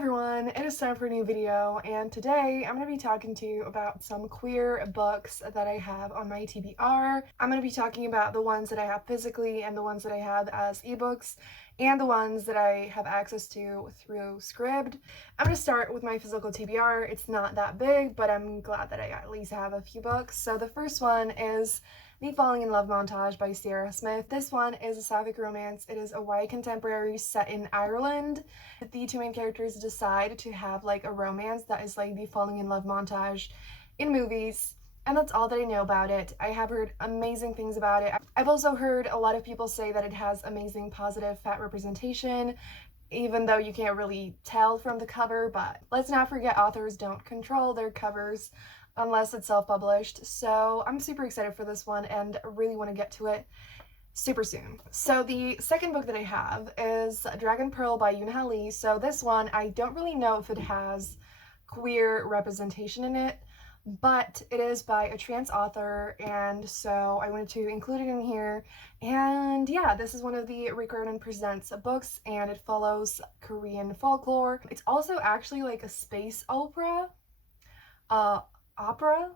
everyone, it is time for a new video, and today I'm going to be talking to you about some queer books that I have on my TBR. I'm going to be talking about the ones that I have physically and the ones that I have as ebooks and the ones that I have access to through Scribd. I'm going to start with my physical TBR. It's not that big, but I'm glad that I at least have a few books. So the first one is The Falling in Love Montage by Sierra Smith. This one is a sapphic romance. It is a YA contemporary set in Ireland. The two main characters decide to have like a romance that is like the falling in love montage in movies, and that's all that I know about it. I have heard amazing things about it. I've also heard a lot of people say that it has amazing positive fat representation, even though you can't really tell from the cover, but let's not forget authors don't control their covers unless it's self-published. So I'm super excited for this one and really want to get to it super soon. So the second book that I have is Dragon Pearl by Yoon-Ha Lee. So this one, I don't really know if it has queer representation in it, but it is by a trans author, and so I wanted to include it in here. And yeah, this is one of the Rick Riordan Presents books, and it follows Korean folklore. It's also actually like a space opera. Opera?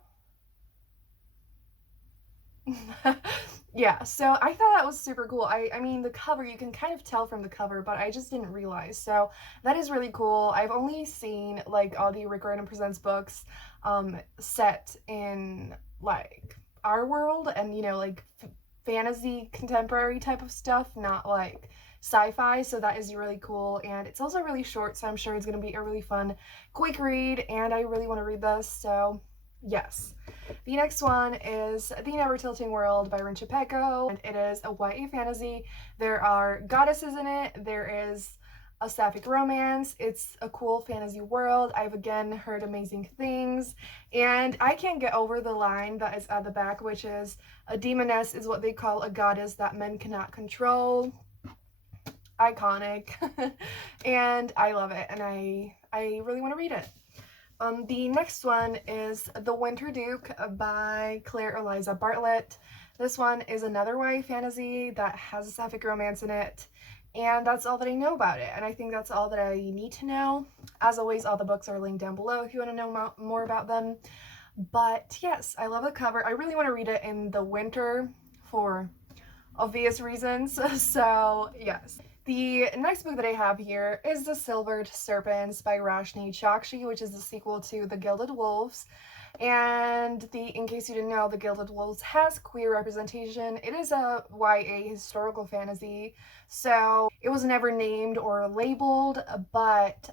Yeah, so I thought that was super cool. I mean, the cover, you can kind of tell from the cover, but I just didn't realize. So that is really cool. I've only seen like all the Rick Riordan Presents books set in like our world and, you know, like fantasy contemporary type of stuff, not like sci-fi. So that is really cool, and it's also really short, so I'm sure it's going to be a really fun quick read, and I really want to read this. So yes. The next one is The Never Tilting World by Rin Chupeco, and it is a YA fantasy. There are goddesses in it, there is a sapphic romance, it's a cool fantasy world. I've again heard amazing things, and I can't get over the line that is at the back, which is, a demoness is what they call a goddess that men cannot control. Iconic. And I love it, and I really want to read it. The next one is The Winter Duke by Claire Eliza Bartlett. This one is another YA fantasy that has a sapphic romance in it, and that's all that I know about it, and I think that's all that I need to know. As always, all the books are linked down below if you want to know more about them. But yes, I love the cover. I really want to read it in the winter for obvious reasons, so yes. The next book that I have here is The Silvered Serpents by Roshni Chokshi, which is the sequel to The Gilded Wolves. And in case you didn't know, The Gilded Wolves has queer representation. It is a YA historical fantasy, so it was never named or labeled, but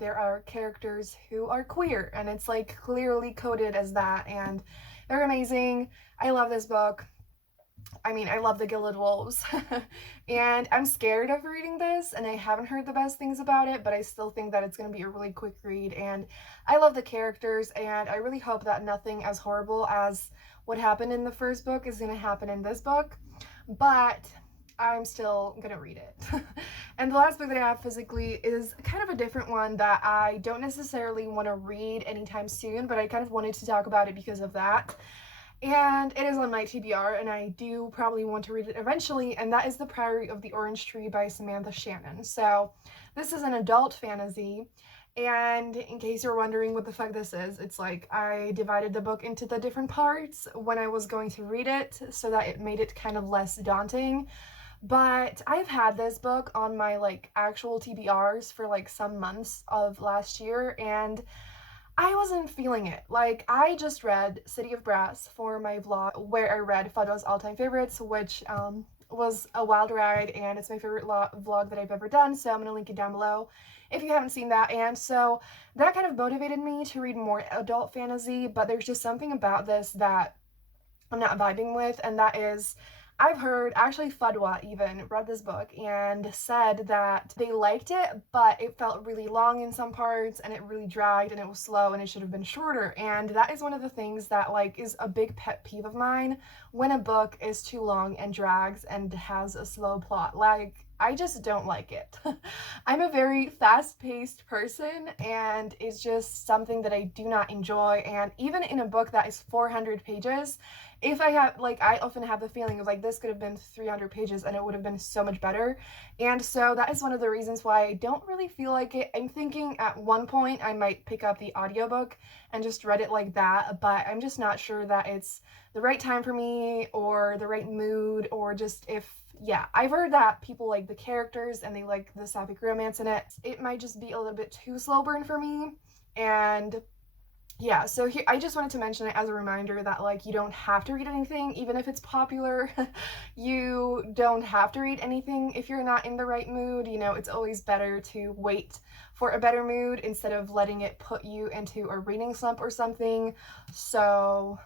there are characters who are queer, and it's like clearly coded as that, and they're amazing. I love this book. I mean, I love The Gilded Wolves. And I'm scared of reading this, and I haven't heard the best things about it, but I still think that it's going to be a really quick read, and I love the characters, and I really hope that nothing as horrible as what happened in the first book is going to happen in this book, but I'm still gonna read it. And the last book that I have physically is kind of a different one that I don't necessarily want to read anytime soon, but I kind of wanted to talk about it because of that. And it is on my TBR, and I do probably want to read it eventually, and that is The Priory of the Orange Tree by Samantha Shannon. So this is an adult fantasy, and in case you're wondering what the fuck this is, it's like I divided the book into the different parts when I was going to read it so that it made it kind of less daunting. But I've had this book on my like actual TBRs for like some months of last year, and I wasn't feeling it. Like, I just read City of Brass for my vlog, where I read Fadwa's all-time favorites, which was a wild ride, and it's my favorite vlog that I've ever done, so I'm gonna link it down below if you haven't seen that. And so that kind of motivated me to read more adult fantasy, but there's just something about this that I'm not vibing with, and that is, I've heard, actually Fadwa even read this book and said that they liked it, but it felt really long in some parts, and it really dragged, and it was slow, and it should have been shorter. And that is one of the things that like is a big pet peeve of mine, when a book is too long and drags and has a slow plot. Like, I just don't like it. I'm a very fast-paced person, and it's just something that I do not enjoy. And even in a book that is 400 pages, if I have, like, I often have the feeling of like this could have been 300 pages and it would have been so much better. And so that is one of the reasons why I don't really feel like it. I'm thinking at one point I might pick up the audiobook and just read it like that, but I'm just not sure that it's the right time for me or the right mood, or just if, yeah, I've heard that people like the characters and they like the sapphic romance in it. It might just be a little bit too slow burn for me. And yeah, so here I just wanted to mention it as a reminder that like you don't have to read anything even if it's popular. You don't have to read anything if you're not in the right mood. You know, it's always better to wait for a better mood instead of letting it put you into a reading slump or something. So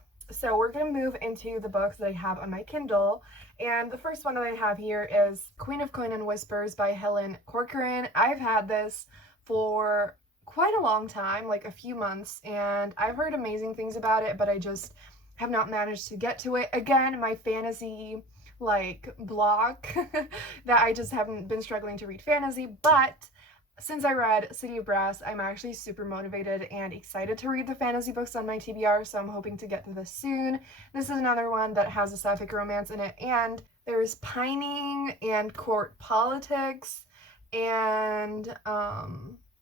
we're gonna move into the books that I have on my Kindle. And the first one that I have here is Queen of Coin and Whispers by Helen Corcoran. I've had this for quite a long time, like a few months, and I've heard amazing things about it, but I just have not managed to get to it. Again, my fantasy like block that I just haven't been struggling to read fantasy, but since I read City of Brass, I'm actually super motivated and excited to read the fantasy books on my TBR, so I'm hoping to get to this soon. This is another one that has a sapphic romance in it, and there's pining and court politics, and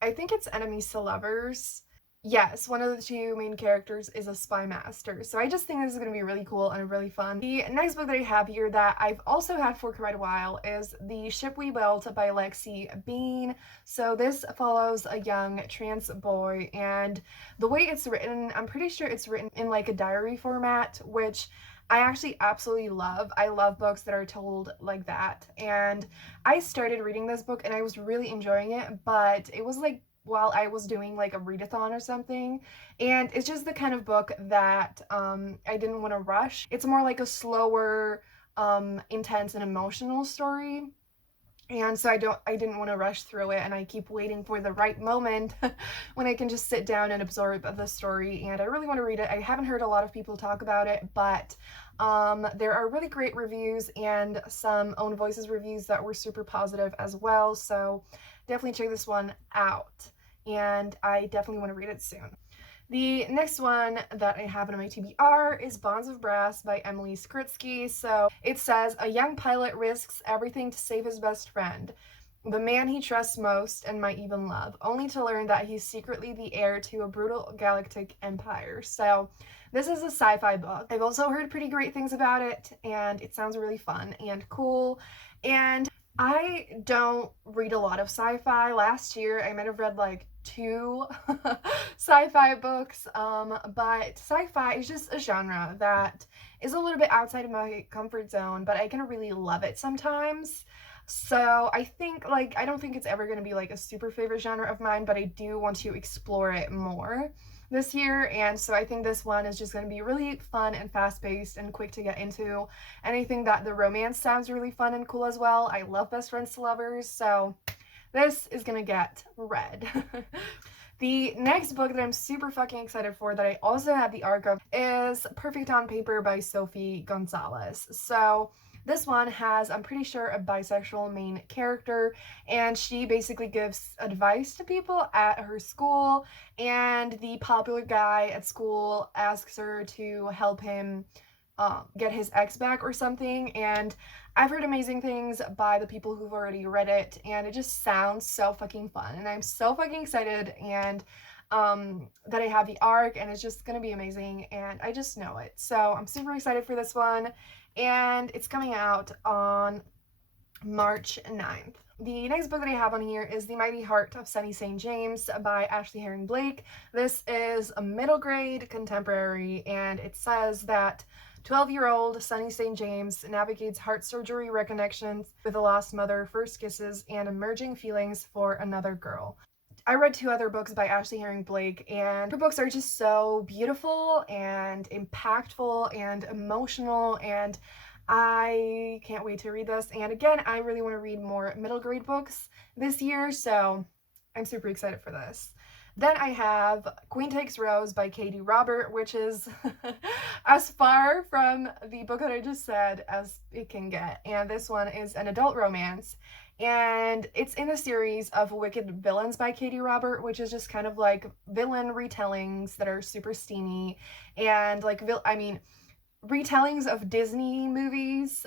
I think it's enemies to lovers. Yes, one of the two main characters is a spy master. So I just think this is going to be really cool and really fun. The next book that I have here that I've also had for quite a while is The Ship We Built by Lexi Bean. So this follows a young trans boy, and the way it's written, I'm pretty sure it's written in like a diary format, which I actually absolutely love. I love books that are told like that. And I started reading this book and I was really enjoying it, but it was like while I was doing like a readathon or something, and it's just the kind of book that I didn't want to rush. It's more like a slower, intense and emotional story. And so I didn't want to rush through it, and I keep waiting for the right moment when I can just sit down and absorb the story, and I really want to read it. I haven't heard a lot of people talk about it, but there are really great reviews and some Own Voices reviews that were super positive as well, so definitely check this one out, and I definitely want to read it soon. The next one that I have on my TBR is Bonds of Brass by Emily Skritsky. So it says, a young pilot risks everything to save his best friend, the man he trusts most and might even love, only to learn that he's secretly the heir to a brutal galactic empire. So this is a sci-fi book. I've also heard pretty great things about it, and it sounds really fun and cool. And I don't read a lot of sci-fi. Last year, I might have read like 2 sci-fi books, but sci-fi is just a genre that is a little bit outside of my comfort zone, but I can really love it sometimes. So I think, like, I don't think it's ever going to be like a super favorite genre of mine, but I do want to explore it more this year, and so I think this one is just going to be really fun and fast-paced and quick to get into. And I think that the romance sounds really fun and cool as well. I love best friends to lovers, so this is gonna get read. The next book that I'm super fucking excited for that I also have the arc of is Perfect on Paper by Sophie Gonzalez. So this one has, I'm pretty sure, a bisexual main character, and she basically gives advice to people at her school, and the popular guy at school asks her to help him get his ex back or something. And I've heard amazing things by the people who've already read it, and it just sounds so fucking fun, and I'm so fucking excited, and that I have the arc, and it's just gonna be amazing, and I just know it. So I'm super excited for this one, and it's coming out on March 9th. The next book that I have on here is The Mighty Heart of Sunny St. James by Ashley Herring Blake. This is a middle grade contemporary, and it says that 12-year-old Sunny St. James navigates heart surgery reconnections with a lost mother, first kisses, and emerging feelings for another girl. I read 2 other books by Ashley Herring Blake, and her books are just so beautiful and impactful and emotional, and I can't wait to read this. And again, I really want to read more middle grade books this year, so I'm super excited for this. Then I have Queen Takes Rose by Katie Robert, which is as far from the book that I just said as it can get. And this one is an adult romance. and it's in a series of Wicked Villains by Katie Robert, which is just kind of like villain retellings that are super steamy, and like retellings of Disney movies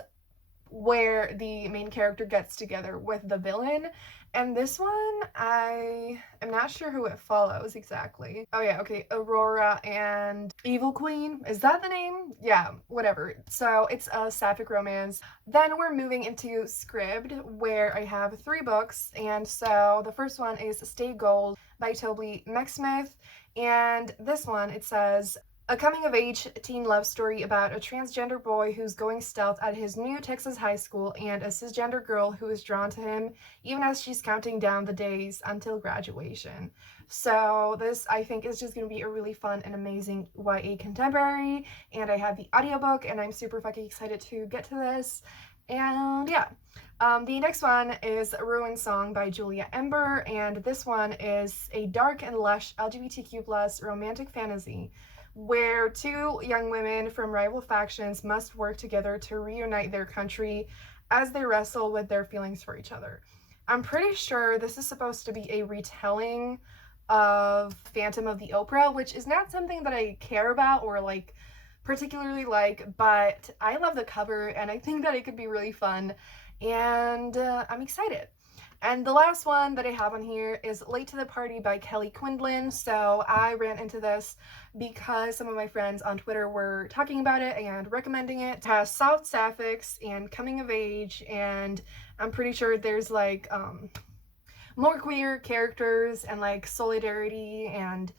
where the main character gets together with the villain. And this one, I am not sure who it follows exactly. Oh yeah, okay, Aurora and Evil Queen. Is that the name? Yeah, whatever. So it's a sapphic romance. Then we're moving into Scribd, where I have 3 books. And so the first one is Stay Gold by Toby Mcsmith. And this one, it says, a coming-of-age teen love story about a transgender boy who's going stealth at his new Texas high school and a cisgender girl who is drawn to him even as she's counting down the days until graduation. So this, I think, is just going to be a really fun and amazing YA contemporary, and I have the audiobook, and I'm super fucking excited to get to this. And yeah. The next one is Ruin Song by Julia Ember, and this one is a dark and lush LGBTQ+ romantic fantasy where 2 young women from rival factions must work together to reunite their country as they wrestle with their feelings for each other. I'm pretty sure this is supposed to be a retelling of Phantom of the Opera, which is not something that I care about or like particularly like, but I love the cover and I think that it could be really fun, and I'm excited. And the last one that I have on here is Late to the Party by Kelly Quinlan. So I ran into this because some of my friends on Twitter were talking about it and recommending it. It has soft sapphics and coming of age, and I'm pretty sure there's like more queer characters and like solidarity and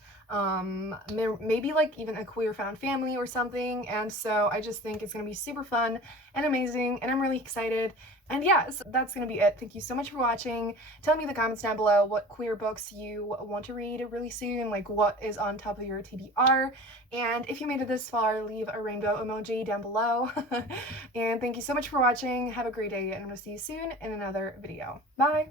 maybe like even a queer found family or something. And so I just think it's gonna be super fun and amazing, and I'm really excited. And yes, that's gonna be it. Thank you so much for watching. Tell me in the comments down below what queer books you want to read really soon, like what is on top of your TBR. And if you made it this far, leave a rainbow emoji down below. And thank you so much for watching. Have a great day, and I'm gonna see you soon in another video. Bye!